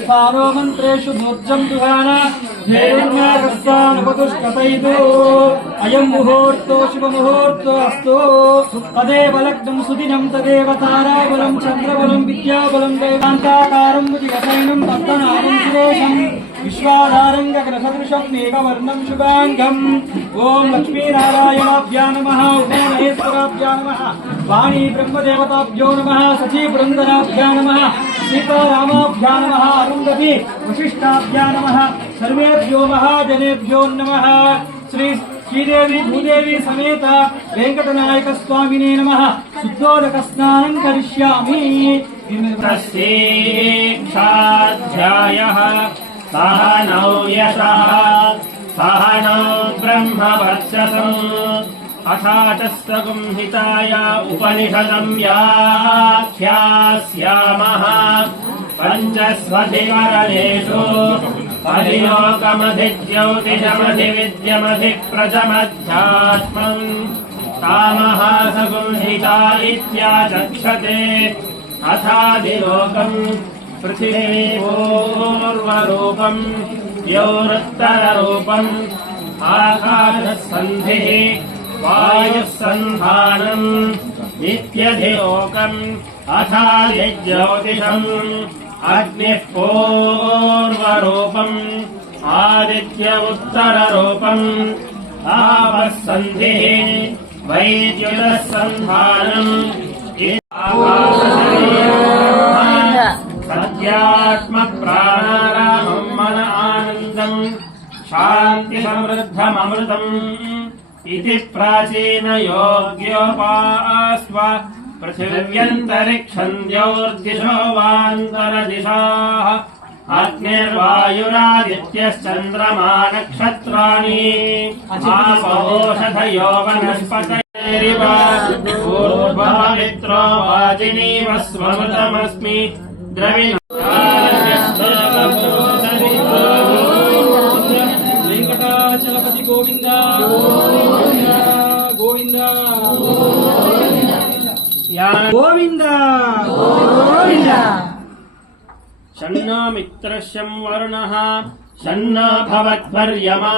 स्थानो मंत्रेषु मूर्जं दुहान धेनुर्नागस्तानुपतुष्कतैतो अयं मुहूर्तो शुभमुहूर्तो अस्तु तदेव लग्नं सुदिनं तदेव ताराबलं चन्द्रबलं विद्याबलं दैवान्ताकारं मुदिगसैनं तत्तनामं सुरेशं विश्वाधारं गगनसदृशं मेघवर्णं शुभाङ्गम् ओं लक्ष्मीनारायणाभ्यां नमः उमामहेश्वराभ्यां नमः वाणी ब्रह्मदेवताभ्यो नमः सचीपुरन्दराभ्यां नमः सीतारामाभ्यां नमः अरुन्धति वसिष्ठाभ्यां नमः सर्वेभ्यो महाजनेभ्यो नमः श्रीदेवी भूदेवी समेत वेंकटनायक स्वामिने नमः शुद्धोदक स्नानं करिष्यामि तस्येक्षाध्यायः सह नौ यशः सह नौ ब्रह्मवर्चसम् अथाचस्तगुंहिताय उपनिषदं व्याख्यास्यामः पञ्चस्वधिकरणेषु अधिलोकमधिज्योतिषमधिविद्यमधिप्रजमध्यात्मम् तामः सगुंहिता इत्याचक्षते अथादिलोकम् पृथिवीपूर्वरूपम् योरुत्तररूपम् आकाशसन्धिः वायुसन्धानम् नित्यधिलोकम् अथादिज्योतिषम् अग्निः पूर्वरूपम् आदित्य उत्तररूपम् आवसन्धिः वैद्युतसन्धानम् सत्यात्मप्राणारामम् मन आनन्दम् शान्तिसमृद्धममृतम् इति प्राचीनयोग्योपास्व पृथिव्यन्तरिक्षं द्यौर्दिशो वान्तरदिशाः अग्निर्वायुरादित्यश्चन्द्रमा नक्षत्राणि आपोषधयो वनस्पतयरिव पूर्वमित्रो वाजिनीव स्वमृतमस्मि वेंकटाचलपति गोविंद गोविंद गोविंद गोविंद शन्नो मित्रस्यं वरुणः शन्नो भवत्वर्यमा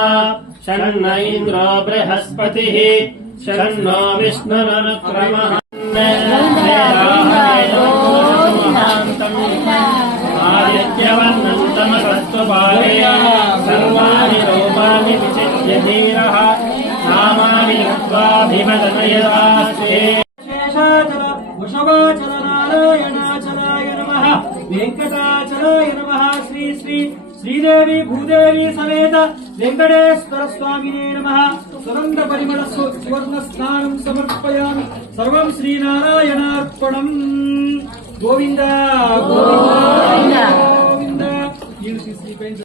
शन्न इन्द्रो बृहस्पतिः शन्नो विष्णुरुक्रमः आदित्यवर्णं तमसस्तु पारे सर्वाणि रूपाणि विचित्य धीरः नामानि नत्वाभिवदनयदास्ते वृषभाचल नारायणाचलाय नमः वेंकटाचलाय नमः श्री श्री श्रीदेवी भूदेवी समेत वेंकटेश्वर स्वामिने नमः सुगंध परिमल सुवर्ण स्नानं समर्पयामि सर्वं श्रीनारायणार्पणम् गोविंद गोविंद गोविंद